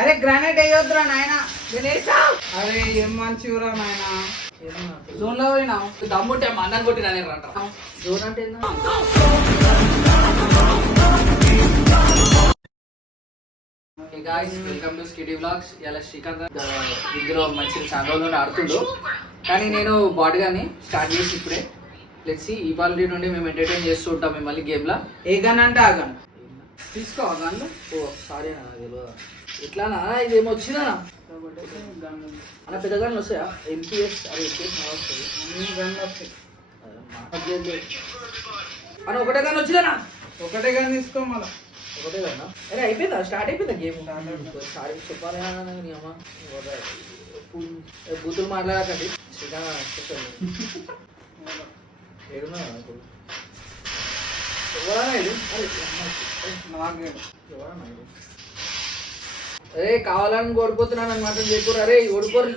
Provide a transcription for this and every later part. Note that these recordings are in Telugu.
అరే గ్రానైట్ వేయొద్దురా నాయన. అరే ఏం మంచి ఊరా నాయన. జోన్ లో పోయినావు దమ్ముంటే మా అన్నని కొట్టి రాలేరంట. జోన్ అంటే వెల్కమ్ టు స్కిటీ బ్లాగ్స్. ఇలా శ్రీకాంత్ ఇందులో మంచి చాలా రోజులు ఆడుతుండు, కానీ నేను బాట్గాని స్టార్ట్ చేసి ఇప్పుడే లెట్స్ ఈ క్వాలిటీ నుండి మేము ఎంటర్టైన్ చేస్తూ ఉంటాం మిమ్మల్ని గేమ్ లా. ఏ గన్ అంటే ఆ గన్ తీసుకో. ఆ గన్లు ఓ సారీ అన్న, తెలియదు ఎట్లానా ఇదేమో వచ్చిందా అన్న. పెద్ద గన్లు వస్తాయా? ఎంపీఎస్ అది ఎంపీఎస్ నా వస్తుంది. అన్ని గన్లు వస్తాయి అన్న. ఒకటే గన్ వచ్చిందనా? ఒకటే గన్ తీసుకో మళ్ళా. ఒకటే గన్నా? అరే అయిపోయిందా? స్టార్ట్ అయిపోయిందా గేమ్? సారీ చెప్పాలి నీ అమ్మ. బూతులు మాట్లాడకండి. శ్రీకాంత్ స్పెషల్ ఏడున్నా ఎవరన్నా ఇది? ఎవరన్నా ఇది? అరే కావాలని ఓడిపోతున్నాను అనమాట. చెప్పు అరే ఓడిపోరు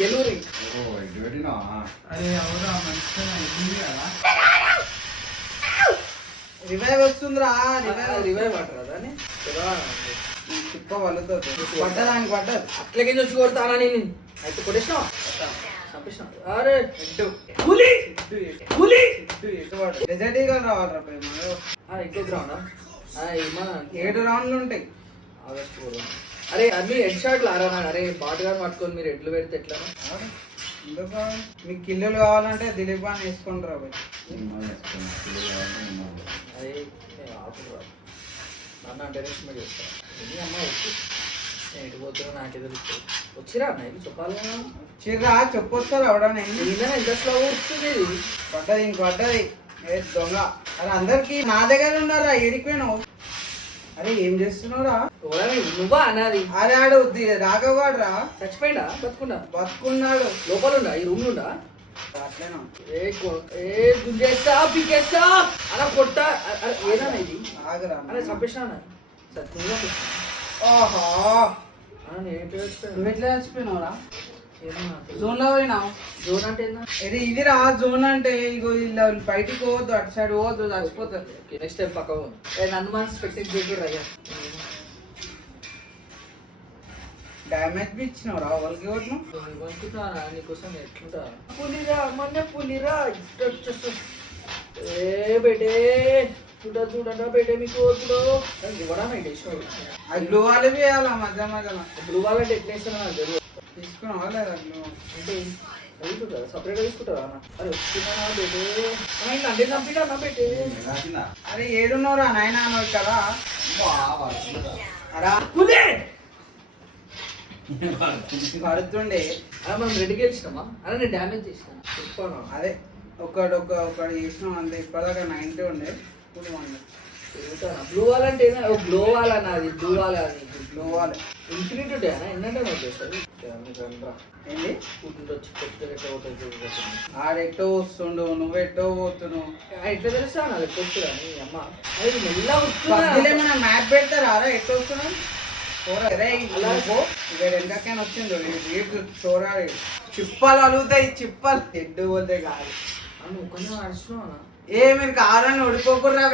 గెలువురి. అరే అవురా మంచిగా రివైవ్ వస్తుందిరా. రివైవ్ అంటారా దాన్ని? చిప్ప వాళ్ళతో పడ్డదానికి పడ్డది. అట్లకే చూసి కొడతానా నేను? అయితే కొట్టేసినా అరే డెజర్ట్ ఈగల్ రావాలరా. ఇంకొక రౌండా? 7 రౌండ్లు ఉంటాయి. ఆగస్ట్ 4. అరే అన్ని హెడ్ షాట్లు ఆరా. అరే బాట్ గారు పట్టుకొని మీరు ఎడ్లు పెడితే ఎట్లా? మీకు కిల్లులు కావాలంటే దిలీప్ అని వేసుకుంటారా. అదే ఆపురా నన్ను అండర్ఎస్టిమేట్ చేస్తాను. ఎన్ని అమ్మ వచ్చి నేను ఎటు పోతున్నా నాకే తెలుస్తుంది. వచ్చిరా అన్న ఇది చెప్పాలి. చిరా చెప్పొస్తారు ఎవడన్నా. ఇంట్రెస్ట్ లో వస్తుంది. పడ్డది ఇంక పడ్డది. ఏ దొంగ. అరే అందరికి నా దగ్గర ఉన్నారా? ఏడిపోయినావు? అరే ఏం చేస్తున్నావురా? నువ్వా అన్నది? అరే ఆడు రాఘవాడు రా. చచ్చిపోయిందా? బతుకున్నాడు. లోపల ఉండా? ఈ రూమ్ ఉండా? అట్లేనా? గుంజేస్తా పీకేస్తా అలా కొట్ట. ఏదన్నా ఇది? ఆగరా. అరే చంపేసినా ఓహో నువ్వు ఎట్లా చచ్చిపోయినావురా? జోన్ లో పోయినావు. జోన్ అంటే ఇది ఇదిరా జోన్ అంటే. ఇగో ఇలా బయటికి పోవద్దు, అటు సైడ్ పోవద్దు, చచ్చిపోతారు. నెక్స్ట్ టైం పక్క నన్ను మనం స్పెక్టెక్ట్ చేయకూడదు అయ్యా. డ్యామేజ్ బి ఇచ్చినావురా వాళ్ళకి. అనుకుంటున్నా నీకోసం ఎట్లుంటా. పులిరా మొన్న పులిరా వచ్చేస్తా. ఏ బేటే చూడండి బేటే మీకు ఇప్పుడు ఇవ్వడానికి అది బ్లూ వాళ్ళు వేయాలా మధ్య మధ్యలో. బ్లూ వాళ్ళ అంటే ఎట్లా ఇస్తున్నా నాకు తెలియదు. తీసుకున్నావా లేదా? అంటే అడుగుతుంటారా? సపరేట్గా తీసుకుంటారా అన్న? అరే వస్తున్నా బేటే అంటే చంపినా అన్న బేటే. అరే ఏడున్నావురా నాయన అన్నావు కదా. అరా పడుతుండే. అలా మనం రెడీ గెలిచినామా? అలా నేను డ్యామేజ్ చేసినా చెప్పాను. అదే ఒకడు చేసినాం అంతే. ఇప్పటిదాకా 90 ఉండే, ఇప్పుడు 100. బ్లూ వాల్ అంటే గ్లో వాల్ అన్న. అది బ్లూ వాల్. అది బ్లూ వాల్ ఇన్ఫినిటీ ఉంటాయా? ఏంటంటే నాకు చేస్తుంది ఏంటి? వచ్చి ఆడెట్టో వస్తుండు, నువ్వెట్టో పోతున్నావు. ఎట్లా తెలుస్తా నాకు ఎట్లా వస్తుందా నీ అమ్మ? అది మెల్ల ఏమైనా మ్యాప్ పెడతారా? ఎట్టో వస్తున్నావు? వెనకైనా వచ్చిండు వీడు చూడాలి. చిప్పలు అలుగుతాయి. చిప్పలు హెడ్ పోతే కాదు. కొంచెం అడుస్తున్నావు. ఏ మీరు కావాలని ఓడిపోకుర్రా.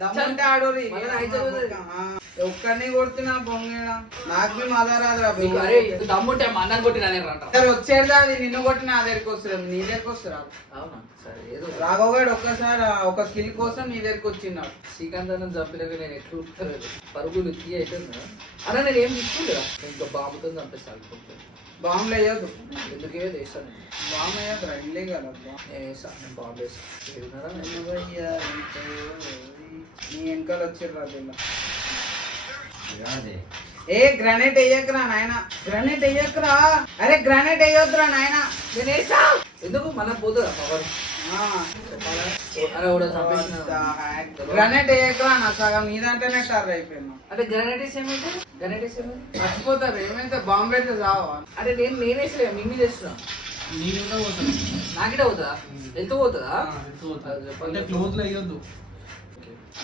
దమ్ముంటే ఆడోరి. ఒక్కడిని కొడుతున్నా బొంగ. నాకు మీ మదా రాదురా. దమ్ముంటే మా అన్నని కొట్టి రాలేరంట. వచ్చేదా అది నిన్ను కొట్టిన నా దగ్గరికి వస్తుంది. నీ దగ్గరికి వస్తురా. రాఘవ్ గారు ఒక్కసారి ఒక స్కిల్ కోసం నీ దగ్గరికి వచ్చిన్నాడు. శ్రీకాంత్ అన్న చంపినాక నేను ఎట్లు పరుగులు ఎక్కి అయిపోయిందా అన్న? నేను ఏం తీసుకుంటా ఇంకా బాబుతో చంపేస్తాను. బాంబులు వేయద్దు. ఎందుకే వేస్తాను. బాంబు వేయద్దురా. ఇల్లే కదా నేను బాంబు వేస్తాను. నీ వెనకాల వచ్చిర్రా దీనిలో. ఏ గ్రానైట్ వేయకరా నాయన. గ్రానైట్ వేయకరా. అరే గ్రానైట్ వేయొద్దురా నాయన. నేను వేసా ఎందుకు మన పోతుందా పవర్? గ్రానైట్ వేయకరా. నా సగం నీదంటేనే టర్ర్ అయిపోయినా. అంటే గ్రానైటీస్ ఏమైతే గ్రానైటీస్ ఏమైతే మర్చిపోతారు. ఏమైతే బాంబు పెడితే చావా? అంటే నేనేసలే మీ మీద వేస్తున్నా. నాకిటే పోతుందా? ఎంత పోతుందా? క్లోజ్ లో వేయొద్దు.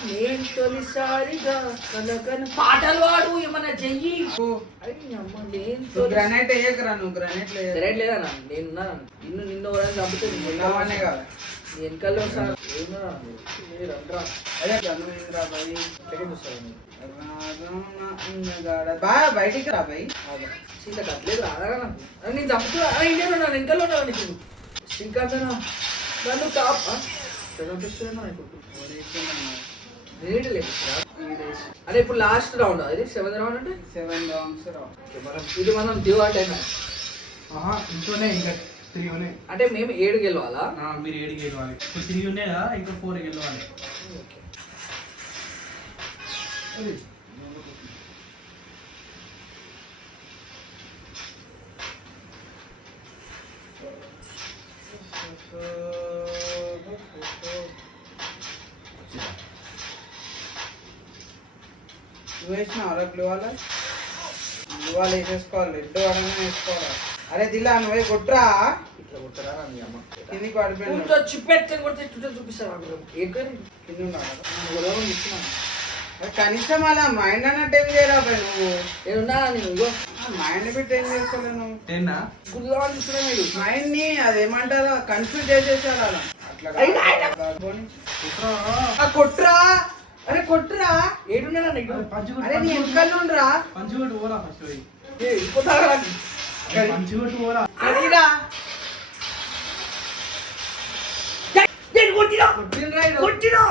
నేను తొలిసారిగా కలకన పాటలు వాడు ఏమన్నా చెయ్యి. అమ్మ నేను గ్రానైట్ వేయకరా నువ్వు, గ్రానైట్ లేదు. గ్రానైట్ లేదా నేను నిన్ను ఎవరైనా చంపితే ఉన్నావనే కదా వెనకాల సార్ ఏమన్నా అదే రా భయ్. బా బయటికి రా భయ్. కట్టలేదు రాదా నాకు నేను చంపుతా ఇండియాలో నా వెనకాల ఉన్నావు నీకు శ్రీకాంత్ నన్ను టాప్ అదే ఇప్పుడు లాస్ట్ రౌండ్ అది 7th రౌండ్ అంటే 7 rounds రా. ఇది మనం డివైడ్ అయినా ఇంట్లోనే ఇంకా 3 ఉన్నాయి. అంటే మేము 7 గెలవాలా? మీరు 7 గెలవాలి. ఇప్పుడు 3 ఉన్నాయి కదా, ఇంకా 4 గెలవాలి. నువ్వు వేసినావు గ్లూవాల? గ్లూవాల వేసేసుకోవాలి, రెడ్ వడనే వేసుకోవాలి. అరే దిల్లా నువ్వే కొట్రా. ఇట్లా కొట్టరా నీ అమ్మ కిందికి పడిపోయింది. చిప్పెట్టుకొని కొడితే ఇట్లా చూపిస్తాను కింద ఉన్నాడు. కనీసం అలా మైండ్ అన్నట్టు ఏం చేయరా బాయ్ నువ్వు. ఏమన్నా నేను మైండ్ పెట్టి ఏం చేస్తలేను. మీరు మైండ్ ని అదేమంటారా కన్ఫ్యూజ్ చేసేసారు అలా. అట్లా కొట్రా. అరే కొట్టురా. ఏడున్నా అరే నీ వెనకాల నుండిరా. పంచుగొట్టు పోరా ఫస్ట్ పోయి. పంచుగొట్టు పోరా. అదిరా నేను కొట్టినా కొట్టినా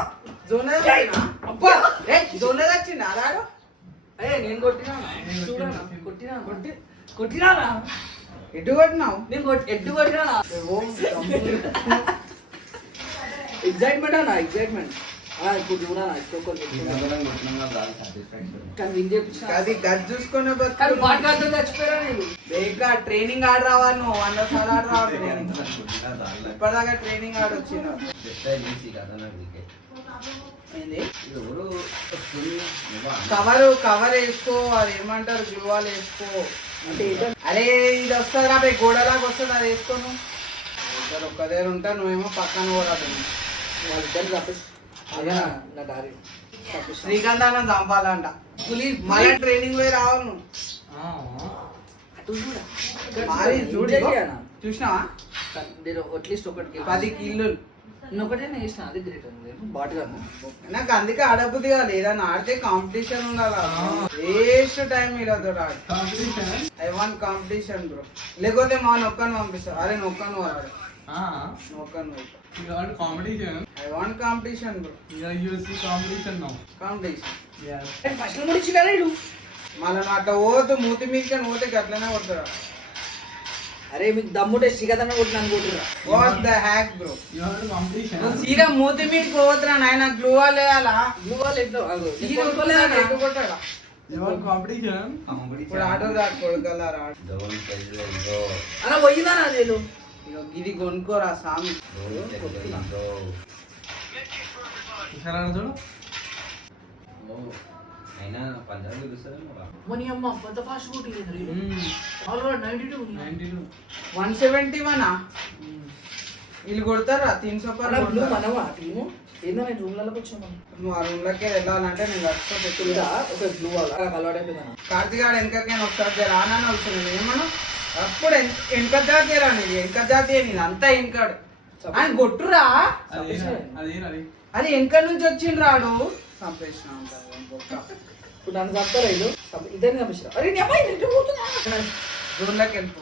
ఎటు కొట్టినావు? నేను ఎడ్డు కొట్టినా ఎగ్జైట్మెంట్ అన్నా ఎగ్జైట్మెంట్ ఇప్పుడు చూడా అది గది చూసుకునే చచ్చిపోయా నేను బేగా ట్రైనింగ్ ఆడ రావాలి నువ్వు 100 సార్లు ఆడ రావాలి. ఇప్పటిదాకా ట్రైనింగ్ ఆడ వచ్చిన కవర్ వేసుకో, అది ఏమంటారు గ్లూవాల్ వేసుకో. అరే ఇది వస్తుందా బై గోడలాగా వస్తుంది, అది వేసుకోను. ఒక్క దగ్గర ఉంటా, నువ్వేమో పక్కన పోరాదు. వాళ్ళిద్దరు తప్పిస్తా నా దారి శ్రీకాంత్ అన్న చంపాలంట. మళ్ళీ ట్రైనింగ్ పోయి రావాలి నువ్వు. మరి చూసినావా అట్లీస్ట్ ఒకటి 10 కిల్లు నేను ఒకటే వేసిన అది గ్రేట్ బాట్ గా నాకు అందుకే ఆడబుద్ది కాదు. ఏదన్నా ఆడితే కాంపిటీషన్ ఉండాలి. వేస్ట్ టైం మీరతో ఐ వాంట్ కాంపిటీషన్ బ్రో. లేకపోతే మా నొక్కను పంపిస్తా. అరే నొక్కను నొక్కను competition. I want competition bro. Competition first ముడిచినాడు మళ్ళీ అట్లా పోతు మూతి మీదకి పోతే గట్లనే కొడతారా. అరే మీకు దమ్ముంటే శ్రీకాంత్ కొట్టినాను కొట్టురా. What the heck bro. Competition సీదా మూతి మీదకి పోతురా నాయన. గ్లూవాల్ వేయాలా? గ్లూవాల్ ఎట్లా కొట్టాడా? కాంపిటీషన్. ఇప్పుడు ఆటో రా కొడుకల్లారా. అలా పోయిందా నేను ఇది కొనుక్కోరా సామి. చూడు మనీ అమ్మ పెద్ద ఫాస్ట్ కొట్టింది 92 171 వీళ్ళు కొడతారా 300 పర్ మనవా టీము ఏందో నేను రూమ్లలోకి వచ్చాము. నువ్వు ఆ రూమ్ లోకి వెళ్ళాలంటే నేను ఎక్కువగా ఒక బ్లూ అలవాటైపోయిందా. కార్తిక్ గారు వెనకకైనా ఒకసారి రానని వస్తున్నాను ఏమన్నా. అప్పుడు వెనక జాతి రాని వెనక జాతి నేను అంతా వెనకాడు ఆయన కొట్టురా. అది వెనక నుంచి వచ్చిండు రాడు. సంపేసిన ఇప్పుడు నన్ను చంపుతారా ఇల్లు ఇద్దరిని చంపించారు. అరే జోన్ లోకి వెళ్ళిపో.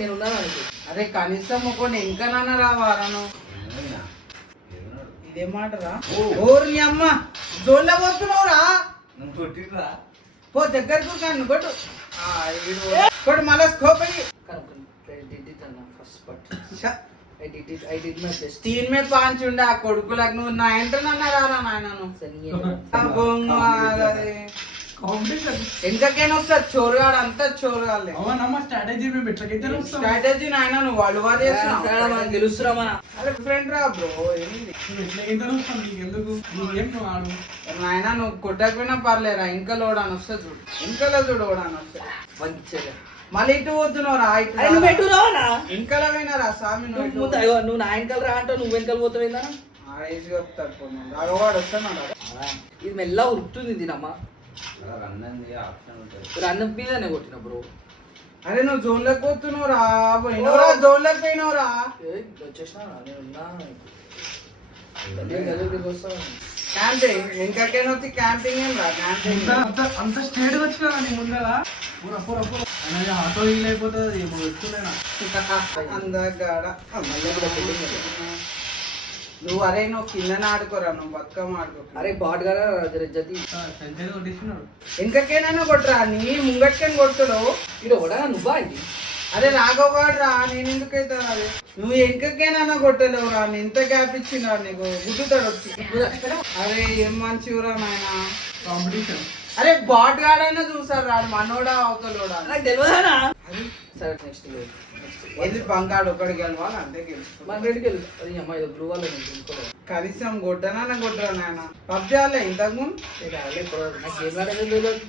నేను ఉన్నాను అనుకో. అరే కనీసం ఒక వెనకనన్నా రావాలను. ఇదేమాటరా ఓరు నీ అమ్మ. జోన్ లో పోతున్నావురా. పో దగ్గరకు కానీ కొట్టు కొట్టు మళ్ళా స్కోప్ అయ్యి. తీన్ మే పాంచ్ ఉండే ఆ కొడుకులకు. నువ్వు నా ఎంటనన్నా రారా నాయనను. ఎంతకైనా వస్తారు చోరుగాడు అంతా చోరుగాలే. స్ట్రాటజీ నాయన నువ్వు వాళ్ళు గెలుస్తున్నా ఫ్రెండ్ రా బ్రో. నాయన నువ్వు కొట్టకపోయినా పర్లేరా. ఇంకా లోడాని వస్తా చూడు. ఇంకలో చూడు ఓడాని వస్తా. మళ్ళీ ఇటు పోతున్నావురా. నువ్వు ఎటు రావనా ఇంకలో పోయినారా సామి. నువ్వు నా వెనకాల రా అంటావు. నువ్వు వెనకాల పోతావు. ఆడేసి చెప్తాడు పోనీ. రాఘవాడు వస్తున్నాడు ఇది మెల్ల ఉరుకుతుంది దీనమ్మా. రన్ మీదనే కొట్టిన బ్రో. అరే నువ్వు జోన్లోకి పోతున్నావు రా, పోయినవురా జోన్లోకి పోయినవురా. వచ్చేసిన నేను ఉన్నా. క్యాంపింగ్ వెనకకైనా వచ్చి క్యాంపింగ్ ఏం రా, క్యాంపింగ్ అంత స్ట్రేట్ వచ్చినా నీ ముందర పూర పూర పూర అనేది ఆటో హీల్ అయిపోతుంది ఏమో వస్తున్నాయినా అందగాడ. నువ్వు అరే నువ్వు కింద ఆడుకోరా, నువ్వు బతుకమ్మ ఆడుకో. అరే బాట్ గారా జతి సెంచరీ కొట్టేస్తున్నాడు. వెనకకైనా కొట్టరా, నీ ముంగట్కని కొట్టుడు. ఇది ఒకటా నువ్వా ఇది? అరే రాఘవాడు రా, నేను ఎందుకైతే అదే నువ్వు వెనకకైనా కొట్టలేవు రా. నేను ఎంత గ్యాప్ ఇచ్చినా నీకు గుద్దుతాడు వచ్చి. అరే ఏం మంచివురా నాయన. కాంపిటీషన్. అరే బాట్ గాడైనా చూసారు రాడు, మనోడా అవతలోడా నాకు తెలియదానా? సరే నెక్స్ట్ వెళ్ళి బంగాడు ఒకడికి గెలవాలి అంతే గెలుచుకో. మన రెడ్డికి వెళ్ళి అది అమ్మా ఇది బ్లూ వాళ్ళ కనీసం కొట్టనా కొట్టరా నాయన. పబ్జి ఆడలే ఇంతకు ముందు. నాకు గేమ్ ఆడేది తెలియదు.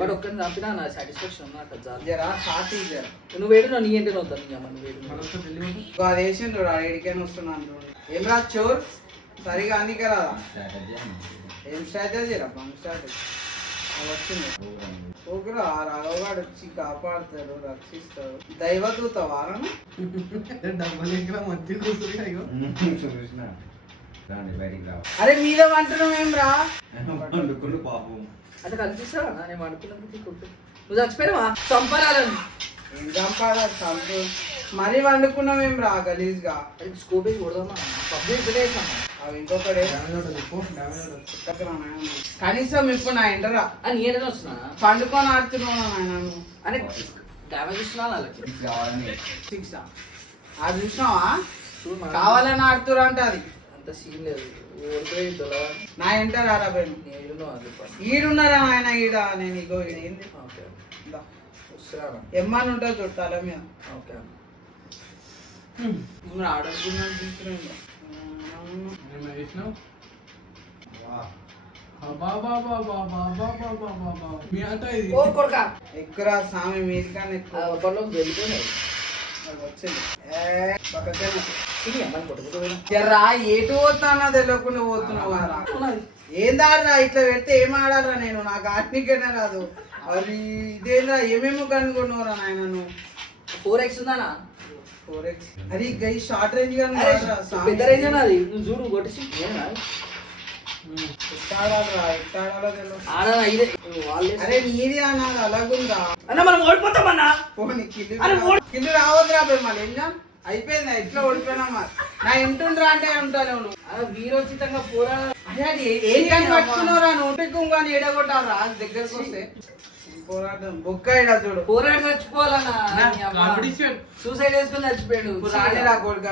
బట్ ఒక్కరిని చంపినా నా సాటిస్ఫాక్షన్ ఉన్నా అక్కడ చాలు. జరా షార్ట్ జరా. నువ్వు వేడు నీ ఏంటి అవుతాను నీ అమ్మ నువ్వు వేడు. మనతో తెలియదు. అది వేసిండు చూడు, ఏడికైనా వస్తున్నాను చూడు. ఏం రా చోర్ సరిగా అందుకే రాదా. ఏం స్ట్రాటజీ రా, బంక్ స్ట్రాటజీ వచ్చింది. ఓకేరా రాఘవాడు వచ్చి కాపాడుతాడు, రక్షిస్తాడు. దైవదూత వారను డబ్బులు ఎక్కడ మధ్య కూర్చుని అయ్యో అరే మీద అంటున్నావు ఏం రా. అంటే కనిపిస్తావా నేను అనుకున్నందుకు నువ్వు చచ్చిపోయినావా? చంపరాలని ఏం చంపాలా చంపు. మరీ వండుకున్నావు ఏం రా గలీజ్ గా. స్కోప్ వేసి కొడదామా? పబ్లిక్ పెట్టేసామా? అవి ఇంకొకడే కనీసం ఇప్పుడు నా ఇంటరా అని నీ ఏంటనే వస్తున్నా పండుకొని ఆడుతున్నావు నాయన. అంటే డ్యామేజ్ ఇస్తున్నా వాళ్ళకి 6 అది చూసినావా, చూడు మా కావాలని ఆడుతురా అంటే అది అంత సీన్ లేదు. ఓడిపోయి దొరవాలి నా ఇంటర్ ఆడపోయాను. నేను అది ఈడున్నారా ఆయన ఈడ. నేను ఇగో ఈడ ఏంది ఓకే వస్తున్నా ఎమ్మని ఉంటుంది చుట్టాల మీద. ఓకే నువ్వు ఆడుకున్నాను తీసుకురండి. ఏమైనా చేసినావు? మీ ఆట ఇది. ఓ కొడుకా ఎక్కురా స్వామి మీదికన్నా ఎక్కువ ఒకళ్ళు వెళ్ళిపోయినాయి. వచ్చింది. అమ్మని కొట్టుకుంటూ ఎర్రా ఏటు పోతానా తెలియకుండా పోతున్నావు కదా. ఏం దాడరా ఇట్లా పెడితే ఏం ఆడాలరా. నేను నాకు ఆటనికైనా రాదు. అది ఇదేంద్రా ఏమేమో కనుక్కున్నావురా నాయన నువ్వు. 4x ఉందానా? 4x అది గై షార్ట్ రేంజ్ గానే పెద్ద రేంజ్ అది నువ్వు చూడు కొట్టేసి ఎట్టాడాలరా ఎట్టాడాలో తెలియదు. ఆడనా ఇదే వాళ్ళే. అరే నీది అన్నది అలాగుందా. అన్న మనం ఓడిపోతామన్నా. పోనీ కిల్లు రావద్దురా మళ్ళీ ఏం అయిపోయింది ఇట్లా ఓడిపోయినా మరి. నా ఇంటుండ్రా అంటే ఉంటాను నువ్వు వీరోచితంగా పోరా. అదే అది ఏం కానీ పట్టుకున్నావురా. నోటికి కానీ ఏడగొట్టారా దగ్గరకు వస్తే పోరాటం బొక్క ఇడ చూడు. పోరాడు చచ్చిపోవాలన్నా. కాంపిటీషన్. సూసైడ్ చేసుకుని చచ్చిపోయాడు. రాని రా కొడుకు